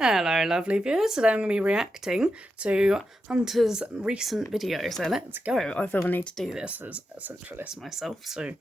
Hello, lovely viewers. Today I'm going to be reacting to Hunter's recent video. So let's go. I feel the need to do this as a centralist myself. So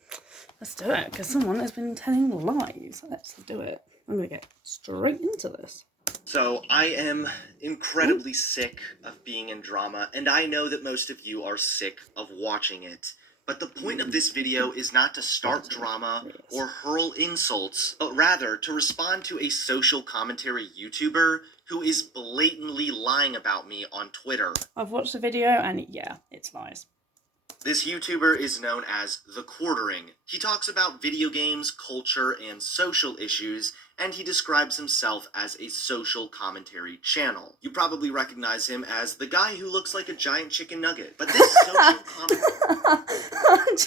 let's do it because someone has been telling lies. Let's do it. I'm going to get straight into this. So I am incredibly sick of being in drama, and I know that most of you are sick of watching it. But the point of this video is not to start drama or hurl insults, but rather to respond to a social commentary YouTuber who is blatantly lying about me on Twitter. I've watched the video and yeah, it's lies. This YouTuber is known as The Quartering. He talks about video games, culture, and social issues, and he describes himself as a social commentary channel. You probably recognize him as the guy who looks like a giant chicken nugget. But this social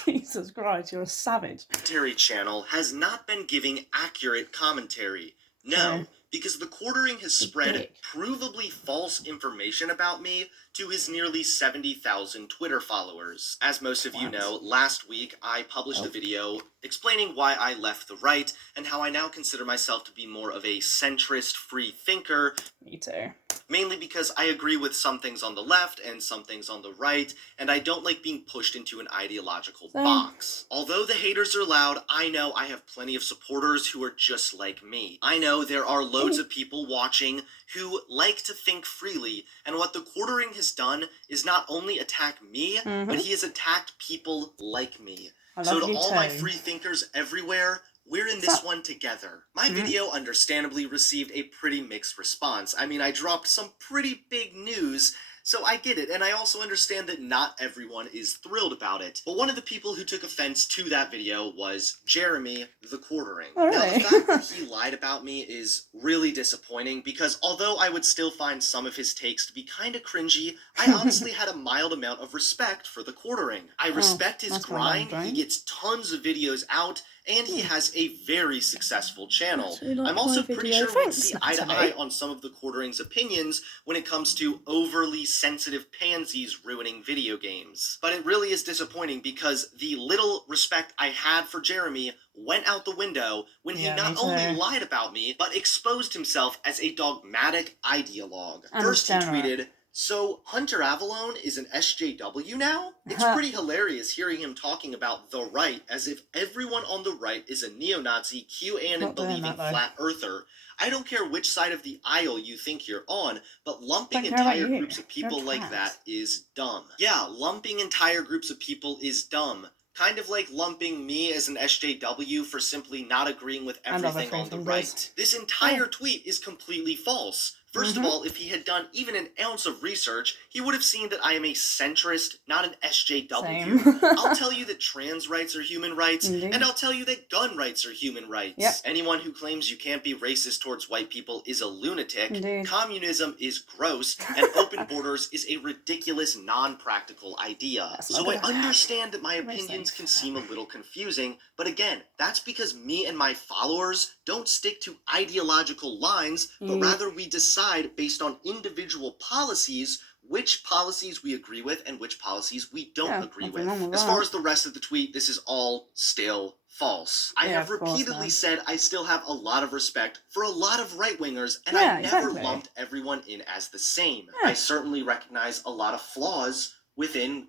Jesus Christ, you're a savage. Commentary channel has not been giving accurate commentary. No. Because The Quartering has spread provably false information about me to his nearly 70,000 Twitter followers. As most of you know, last week I published a video explaining why I left the right and how I now consider myself to be more of a centrist free thinker. Me too. Mainly because I agree with some things on the left and some things on the right, and I don't like being pushed into an ideological box. Although the haters are loud, I know I have plenty of supporters who are just like me. I know there are loads of people watching who like to think freely, and what The Quartering has done is not only attack me, but he has attacked people like me. So to all my free thinkers everywhere, we're in this one together. My video understandably received a pretty mixed response. I mean, I dropped some pretty big news, so I get it, and I also understand that not everyone is thrilled about it. But one of the people who took offense to that video was Jeremy The Quartering. Oh, really? Now, the fact that he lied about me is really disappointing, because although I would still find some of his takes to be kinda cringy, I honestly had a mild amount of respect for The Quartering. I respect his grind, he gets tons of videos out, and he has a very successful channel. I'm also pretty sure we see eye to eye on some of The Quartering's opinions when it comes to overly sensitive pansies ruining video games. But it really is disappointing because the little respect I had for Jeremy went out the window when he not only lied about me, but exposed himself as a dogmatic ideologue. First he tweeted, "So, Hunter Avalone is an SJW now?" It's pretty hilarious hearing him talking about the right as if everyone on the right is a neo-Nazi, QAnon-believing flat earther. I don't care which side of the aisle you think you're on, but lumping entire groups of people like that is dumb. Yeah, lumping entire groups of people is dumb. Kind of like lumping me as an SJW for simply not agreeing with everything on the right. This entire tweet is completely false. First of all, if he had done even an ounce of research, he would have seen that I am a centrist, not an SJW. I'll tell you that trans rights are human rights, and I'll tell you that gun rights are human rights. Anyone who claims you can't be racist towards white people is a lunatic. Communism is gross, and open borders is a ridiculous, non-practical idea. So I understand that my opinions can seem a little confusing, but again, that's because me and my followers don't stick to ideological lines, but rather we decide based on individual policies which policies we agree with and which policies we don't agree with. As far as the rest of the tweet, this is all still false. I have repeatedly said I still have a lot of respect for a lot of right-wingers, and I never lumped everyone in as the same. I certainly recognize a lot of flaws within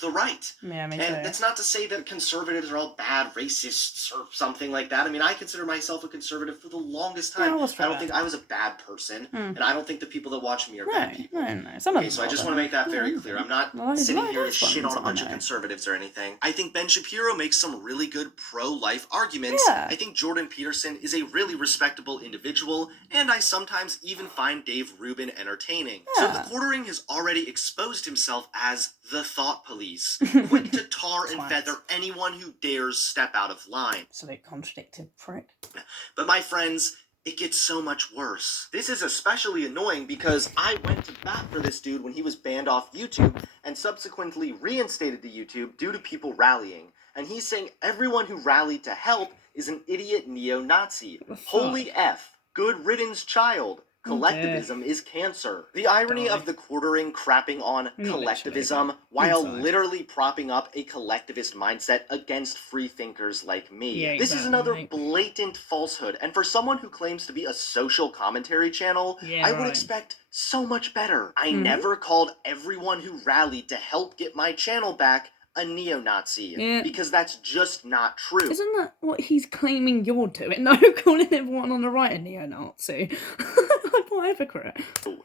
the right. And that's not to say that conservatives are all bad racists or something like that. I mean, I consider myself a conservative for the longest time. I don't think I was a bad person, and I don't think the people that watch me are bad people. Okay, so I just want to make that very clear. I'm not sitting here to shit on a bunch of conservatives or anything. I think Ben Shapiro makes some really good pro-life arguments. I think Jordan Peterson is a really respectable individual, and I sometimes even find Dave Rubin entertaining. So The Quartering has already exposed himself as the thought police. Quick to tar and feather anyone who dares step out of line. Absolute contradictive prick. But my friends, it gets so much worse. This is especially annoying because I went to bat for this dude when he was banned off YouTube and subsequently reinstated to YouTube due to people rallying. And he's saying everyone who rallied to help is an idiot neo-Nazi. Holy F. Good riddance, child. Collectivism is cancer. The irony Die. of the quartering crapping on Not collectivism literally, while inside. literally propping up a collectivist mindset against free thinkers like me. Yeah, This is exactly, another mate. blatant falsehood, and for someone who claims to be a social commentary channel, Yeah, I would right. expect so much better. I Mhm. never called everyone who rallied to help get my channel back a neo-Nazi, Yeah. because that's just not true. Isn't that what he's claiming you're doing? No, calling everyone on the right a neo-Nazi. What a hypocrite.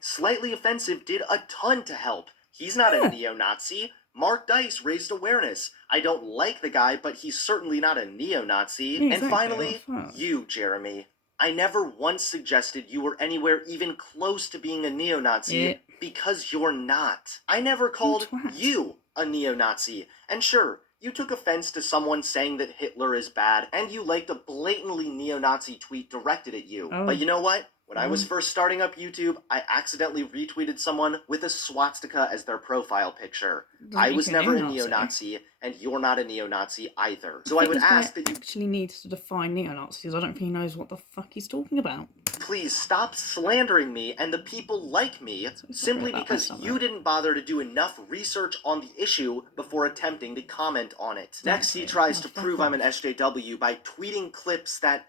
Slightly Offensive did a ton to help. He's not Yeah. a neo-Nazi. Mark Dice raised awareness. I don't like the guy, but he's certainly not a neo-Nazi. Yeah, And exactly, finally, what the fuck? you, Jeremy. I never once suggested you were anywhere even close to being a neo-Nazi, Yeah. because you're not. I never called twat. you a neo-Nazi. And sure, you took offense to someone saying that Hitler is bad, and you liked a blatantly neo-Nazi tweet directed at you. Oh. But you know what? When I was first starting up YouTube, I accidentally retweeted someone with a swastika as their profile picture. I was never a neo-Nazi, and you're not a neo-Nazi either. So I would ask that you actually needs to define neo-Nazis. I don't think he knows what the fuck he's talking about. please stop slandering me and the people like me simply because you didn't bother to do enough research on the issue before attempting to comment on it. Next, he tries to prove I'm an SJW by tweeting clips that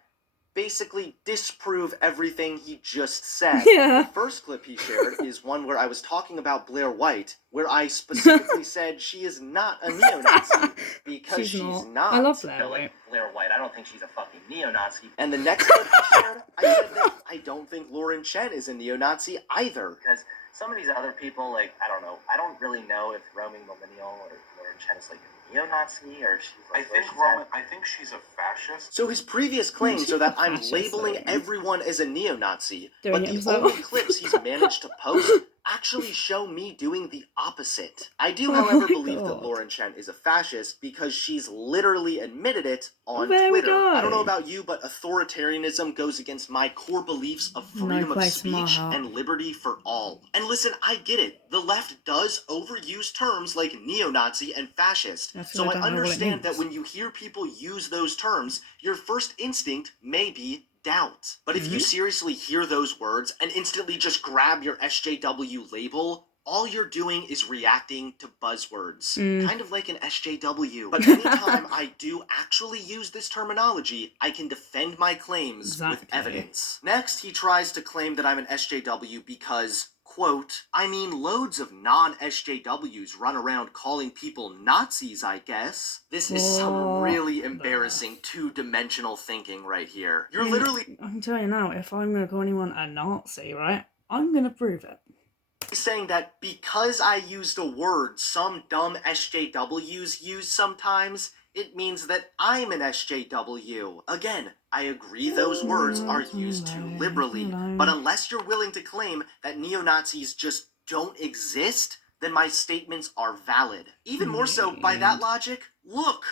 basically disprove everything he just said. Yeah. The first clip he shared is one where I was talking about Blair White, where I specifically said she is not a neo-Nazi because she's not. I love Blair White. Blair White, I don't think she's a fucking neo-Nazi. And the next clip he shared, I said that I don't think Lauren Chen is a neo-Nazi either. Because some of these other people, like, I don't know, I don't really know if Roaming Millennial or Lauren Chen is like a neo-Nazi or she's like. I think she's a fascist. So his previous claims are that I'm Fascist, labeling though. everyone as a neo-Nazi, Doing but it the himself. only clips he's managed to post actually show me doing the opposite. I do, Oh however, my believe that God. Lauren Chen is a fascist because she's literally admitted it on There we Twitter. go. I don't know about you, but authoritarianism goes against my core beliefs of freedom of place in my speech heart. and liberty for all. And listen, I get it. The left does overuse terms like neo-Nazi and fascist. That's So what I I don't know what it understand that means. when you hear people use those terms, your first instinct may be doubt. But if you seriously hear those words and instantly just grab your SJW label, all you're doing is reacting to buzzwords. Kind of like an SJW. But anytime I do actually use this terminology, I can defend my claims with Exactly. evidence. Next, he tries to claim that I'm an SJW because, quote, I mean, loads of non-SJWs run around calling people Nazis, I guess. This is some really embarrassing two-dimensional thinking right here. You're literally I can tell you now, if I'm gonna call anyone a Nazi, right, I'm gonna prove it. saying that because I used a word some dumb SJWs use sometimes, it means that I'm an SJW. Again, I agree those words are used too liberally, but unless you're willing to claim that neo-Nazis just don't exist, then my statements are valid. Even more so, by that logic, look.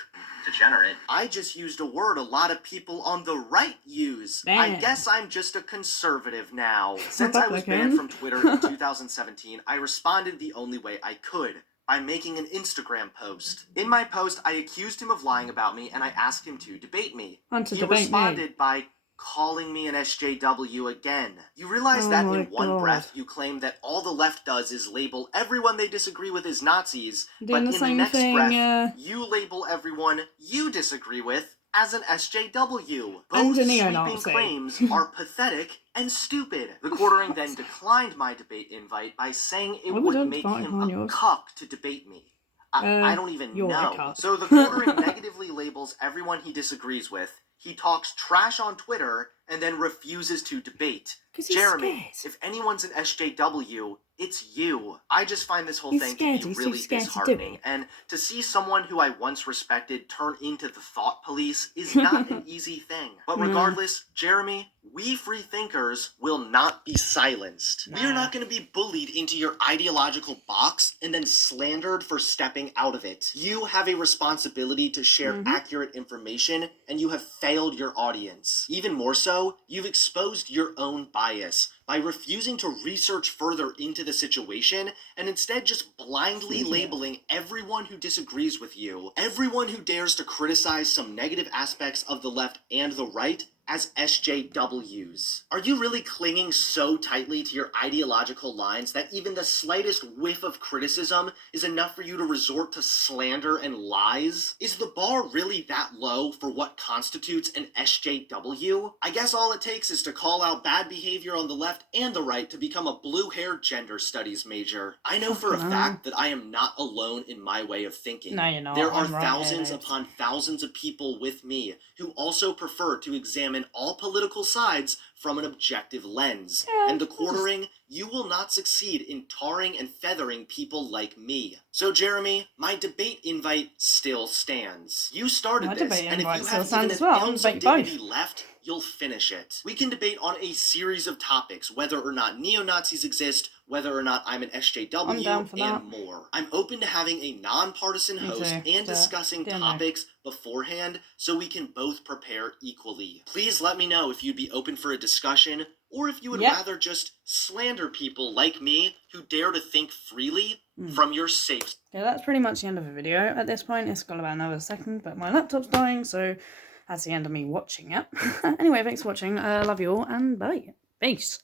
Degenerate. I just used a word a lot of people on the right use. I Damn. guess I'm just a conservative now. Since I was banned from Twitter in 2017, I responded the only way I could, by making an Instagram post. In my post, I accused him of lying about me and I asked him to debate me. And to He debate me. responded by calling me an SJW again. You realize Oh that my in one God. breath you claim that all the left does is label everyone they disagree with as Nazis, Doing but the in same the next thing, breath, you label everyone you disagree with as an SJW. And Both a sweeping neo-Nazi. claims are pathetic and stupid. The quartering then declined my debate invite by saying it I would wouldn't make decline him a yours. cuck to debate me. I don't even you're a know. cuck. So the quartering negatively labels everyone he disagrees with. He talks trash on Twitter and then refuses to debate. 'Cause he's Jeremy, scared. if anyone's an SJW, it's you. I just find this whole He's thing scared. to be He's too really scared to do disheartening. it. And to see someone who I once respected turn into the thought police is not an easy thing. But regardless, Jeremy, we free thinkers will not be silenced. We are not going to be bullied into your ideological box and then slandered for stepping out of it. You have a responsibility to share accurate information, and you have failed your audience. Even more so, you've exposed your own bias by refusing to research further into the situation and instead just blindly labeling everyone who disagrees with you, everyone who dares to criticize some negative aspects of the left and the right, as SJWs. Are you really clinging so tightly to your ideological lines that even the slightest whiff of criticism is enough for you to resort to slander and lies? Is the bar really that low for what constitutes an SJW? I guess all it takes is to call out bad behavior on the left and the right to become a blue-haired gender studies major. I know for a fact that I am not alone in my way of thinking. No, you're not. There are I'm right thousands here, upon thousands of people with me who also prefer to examine all political sides from an objective lens. Yeah, and the quartering, you will not succeed in tarring and feathering people like me. So Jeremy, my debate invite still stands. You started My this, debate and if invite you still have stands even as an well. I'll ounce of debate both. dignity left, you'll finish it. We can debate on a series of topics, whether or not neo-Nazis exist, whether or not I'm an I'm SJW, down for and that. more. I'm open to having a non-partisan Me host too. and discussing Don't know. topics beforehand so we can both prepare equally. Please let me know if you'd be open for a discussion or if you would Yep. rather just slander people like me who dare to think freely from your safe. Yeah, that's pretty much the end of the video. At this point, it's got about another second, but my laptop's dying, so that's the end of me watching it. Anyway, thanks for watching. Love you all, and bye. Peace.